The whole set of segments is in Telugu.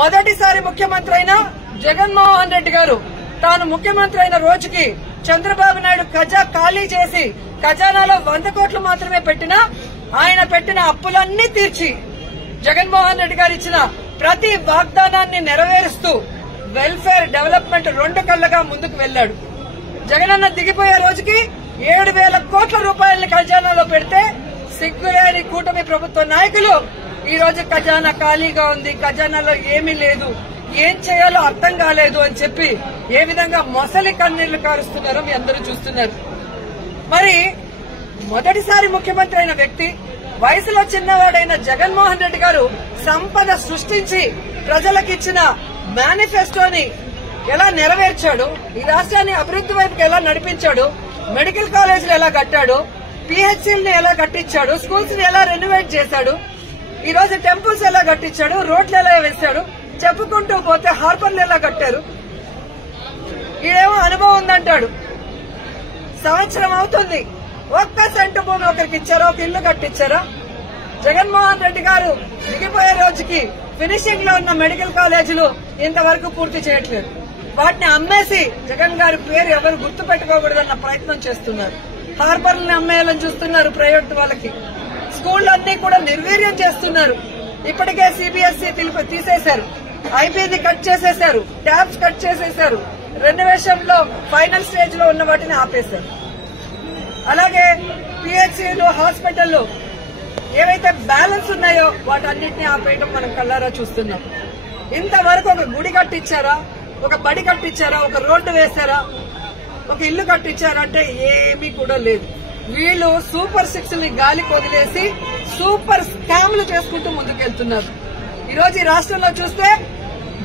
మొదటిసారి ముఖ్యమంత్రి అయిన జగన్మోహన్ రెడ్డి గారు తాను ముఖ్యమంత్రి అయిన రోజుకి చంద్రబాబు నాయుడు ఖజా ఖాళీ చేసి ఖజానాలో 100 కోట్లు మాత్రమే పెట్టినా ఆయన పెట్టిన అప్పులన్నీ తీర్చి జగన్మోహన్ రెడ్డి గారు ఇచ్చిన ప్రతి వాగ్దానాన్ని నెరవేరుస్తూ వెల్ఫేర్ డెవలప్మెంట్ 2 కళ్లగా ముందుకు వెళ్లాడు. జగనన్న దిగిపోయే రోజుకి 7,000 కోట్ల రూపాయలని ఖజానాలో పెడితే సిగ్గులేని కూటమి ప్రభుత్వ నాయకులు ఈ రోజు ఖజానా ఖాళీగా ఉంది, ఖజానాలో ఏమీ లేదు, ఏం చేయాలో అర్థం కాలేదు అని చెప్పి ఏ విధంగా మొసలి కన్నీళ్లు కారుస్తున్నారో మీ అందరూ చూస్తున్నారు. మరి మొదటిసారి ముఖ్యమంత్రి అయిన వ్యక్తి, వయసులో చిన్నవాడైన జగన్మోహన్ రెడ్డి గారు సంపద సృష్టించి ప్రజలకిచ్చిన మేనిఫెస్టోని ఎలా నెరవేర్చాడు, ఈ రాష్ట్రాన్ని అభివృద్ది వైపుకి ఎలా నడిపించాడు, మెడికల్ కాలేజీలు ఎలా కట్టాడు, పిహెచ్సీలను ఎలా కట్టించాడు, స్కూల్స్ ని ఎలా రెనోవేట్ చేశాడు, ఈ రోజు టెంపుల్స్ ఎలా కట్టించాడు, రోడ్లు ఎలా వేశాడు, చెప్పుకుంటూ పోతే హార్బర్లు ఎలా కట్టారు. ఈడేమో అనుభవం ఉందంటాడు. సంవత్సరం అవుతుంది, ఒక్క సెంటు భూమి ఒకరికి ఇచ్చారా, ఒక ఇల్లు కట్టించారా? జగన్మోహన్ రెడ్డి గారు దిగిపోయే రోజుకి ఫినిషింగ్ లో ఉన్న మెడికల్ కాలేజీలు ఇంతవరకు పూర్తి చేయట్లేదు. వాటిని అమ్మేసి జగన్ గారి పేరు ఎవరు గుర్తు పెట్టుకోకూడదన్న ప్రయత్నం చేస్తున్నారు. హార్బర్లను అమ్మేయాలని చూస్తున్నారు ప్రైవేట్ వాళ్ళకి. స్కూళ్లన్నీ కూడా నిర్వీర్యం చేస్తున్నారు. ఇప్పటికే సిబిఎస్ఈ తీసేశారు, ఐబీని కట్ చేసేశారు, ట్యాబ్స్ కట్ చేసేశారు, రెనోవేషన్ లో ఫైనల్ స్టేజ్ లో ఉన్న వాటిని ఆపేశారు. అలాగే పిహెచ్సీలు, హాస్పిటళ్లు ఏవైతే బ్యాలెన్స్ ఉన్నాయో వాటన్నిటిని ఆపేయడం మనం కళ్ళారా చూస్తున్నాం. ఇంతవరకు ఒక గుడి కట్టించారా, ఒక బడి కట్టించారా, ఒక రోడ్డు వేశారా, ఒక ఇల్లు కట్టించారా అంటే ఏమీ కూడా లేదు. వీళ్ళు సూపర్ 6 ని గాలికి వదిలేసి సూపర్ స్కామ్లు చేసుకుంటూ ముందుకెళ్తున్నారు. ఈ రోజు ఈ రాష్ట్రంలో చూస్తే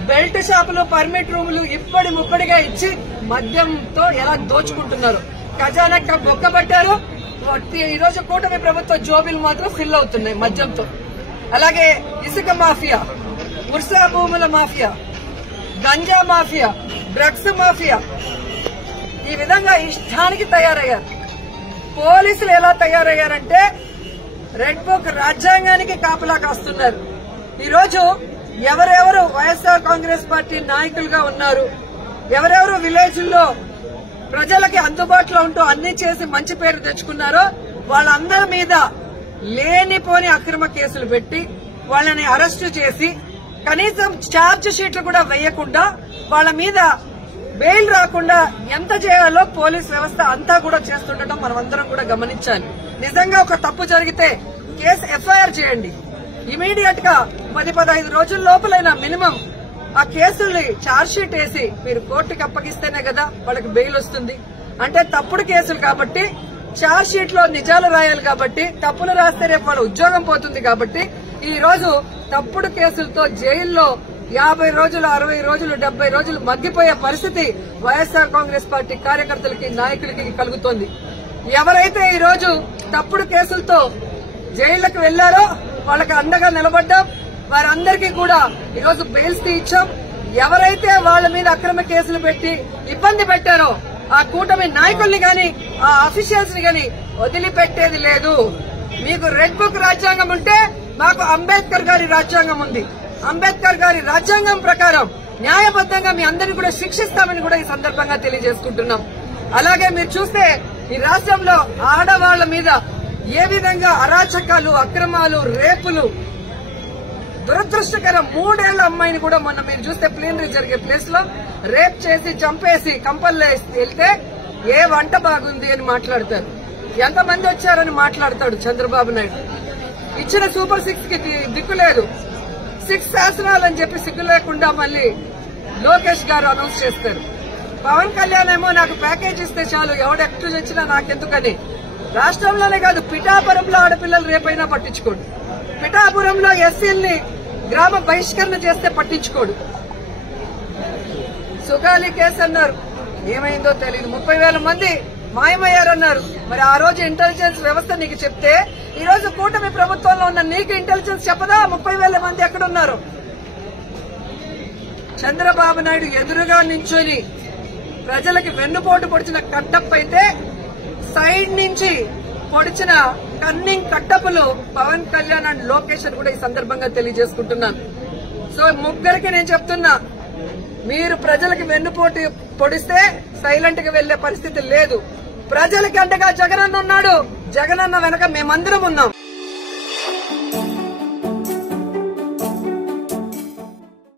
బెల్ట్ షాపులు, పర్మిట్ రూములు ఇప్పటి ముప్పడిగా ఇచ్చి మద్యంతో ఎలా దోచుకుంటున్నారు. ఖజానా బొక్కబట్టారు. ఈ రోజు కూటమి ప్రభుత్వ జోబీలు మాత్రం ఫిల్ అవుతున్నాయి మద్యంతో. అలాగే ఇసుక మాఫియా, ఉర్సా భూముల mafia, ganja mafia, drugs mafia, ఈ విధంగా ఇష్టానికి తయారయ్యారు. పోలీసులు ఎలా తయారయ్యారంటే రెడ్ బుక్ రాజ్యాంగానికి కాపలా కాస్తున్నారు. ఈ రోజు ఎవరెవరు వైఎస్ఆర్ కాంగ్రెస్ పార్టీ నాయకులుగా ఉన్నారు, ఎవరెవరు విలేజ్ల్లో ప్రజలకి అందుబాటులో ఉంటూ అన్ని చేసి మంచి పేరు తెచ్చుకున్నారో వాళ్ళందరి మీద లేనిపోని అక్రమ కేసులు పెట్టి వాళ్ళని అరెస్టు చేసి కనీసం ఛార్జ్ షీట్లు కూడా వేయకుండా వాళ్ళ మీద బెయిల్ రాకుండా ఎంత చేయాలో పోలీస్ వ్యవస్థ అంతా కూడా చేస్తుండటం మనమందరం కూడా గమనించాలి. నిజంగా ఒక తప్పు జరిగితే కేసు ఎఫ్ఐఆర్ చేయండి. ఇమీడియట్ గా 10-15 రోజుల లోపలైనా మినిమం ఆ కేసుల్ని ఛార్జ్ షీట్ వేసి మీరు కోర్టుకి అప్పగిస్తేనే కదా వాళ్ళకి బెయిల్ వస్తుంది. అంటే తప్పుడు కేసులు కాబట్టి ఛార్జ్ షీట్ లో నిజాలు రాయాలి కాబట్టి, తప్పులు రాస్తే రేపు వాళ్ళ ఉద్యోగం పోతుంది కాబట్టి ఈ రోజు తప్పుడు కేసులతో జైల్లో 50 రోజులు, 60 రోజులు, 70 రోజులు మగ్గిపోయే పరిస్థితి వైఎస్ఆర్ కాంగ్రెస్ పార్టీ కార్యకర్తలకి, నాయకులకి కలుగుతోంది. ఎవరైతే ఈ రోజు తప్పుడు కేసులతో జైళ్లకు వెళ్లారో వాళ్ళకి అండగా నిలబడ్డాం. వారందరికీ కూడా ఈ రోజు బెయిల్స్ ఇచ్చాం. ఎవరైతే వాళ్ళ మీద అక్రమ కేసులు పెట్టి ఇబ్బంది పెట్టారో ఆ కూటమి నాయకుల్ని గాని, ఆ అఫీషియల్స్ ని గాని వదిలిపెట్టేది లేదు. మీకు రెడ్ బుక్ రాజ్యాంగం ఉంటే మాకు అంబేద్కర్ గారి రాజ్యాంగం ఉంది. అంబేద్కర్ గారి రాజ్యాంగం ప్రకారం న్యాయబద్దంగా మీ అందరినీ కూడా శిక్షిస్తామని కూడా ఈ సందర్భంగా తెలియజేసుకుంటున్నాం. అలాగే మీరు చూస్తే ఈ రాష్ట్రంలో ఆడవాళ్ల మీద ఏ విధంగా అరాచకాలు, అక్రమాలు, రేపులు, దురదృష్టకరం 3 ఏళ్ల అమ్మాయిని కూడా మొన్న మీరు చూస్తే ప్లీనరీ జరిగే ప్లేస్ లో రేప్ చేసి చంపేసి కంపల్లో వెళ్తే ఏ వంట బాగుంది అని మాట్లాడతారు. ఎంతమంది వచ్చారని మాట్లాడతాడు చంద్రబాబు నాయుడు. ఇచ్చిన సూపర్ 6 కి దిక్కు లేదు. 6 శాసనాలని చెప్పి సిగ్గు లేకుండా మళ్లీ లోకేష్ గారు అనౌన్స్ చేస్తారు. పవన్ కళ్యాణ్ ఏమో నాకు ప్యాకేజ్ ఇస్తే చాలు, ఎవడెక్టు వచ్చినా నాకెందుకని. రాష్ట్రంలోనే కాదు పిఠాపురంలో ఆడపిల్లలు రేపైనా పట్టించుకోడు. పిఠాపురంలో ఎస్సీల్ని గ్రామ బహిష్కరణ చేస్తే పట్టించుకోడు. సుగాలి కేసు అన్నారు, ఏమైందో తెలియదు. 30,000 మంది మాయమయ్యారన్నారు. మరి ఆ రోజు ఇంటెలిజెన్స్ వ్యవస్థ నీకు చెప్తే ఈ రోజు కూటమి ప్రభుత్వంలో ఉన్న నీకు ఇంటెలిజెన్స్ చెప్పదా 30,000 మంది ఎక్కడున్నారు? చంద్రబాబు నాయుడు ఎదురుగా నించుని ప్రజలకి వెన్నుపోటు పొడిచిన కట్టప్ప అయితే సైడ్ నుంచి పొడిచిన కన్నింగ్ కట్టపులు పవన్ కళ్యాణ్ అండ్ లోకేష్ అని కూడా ఈ సందర్భంగా తెలియజేసుకుంటున్నాను. సో ముగ్గురికి నేను చెప్తున్నా, మీరు ప్రజలకు వెన్నుపోటు పొడిస్తే సైలెంట్ గా వెళ్లే పరిస్థితి లేదు. ప్రజలకి అండగా జగనన్న ఉన్నాడు. జగనన్న వెనక మేమందరం ఉన్నాం.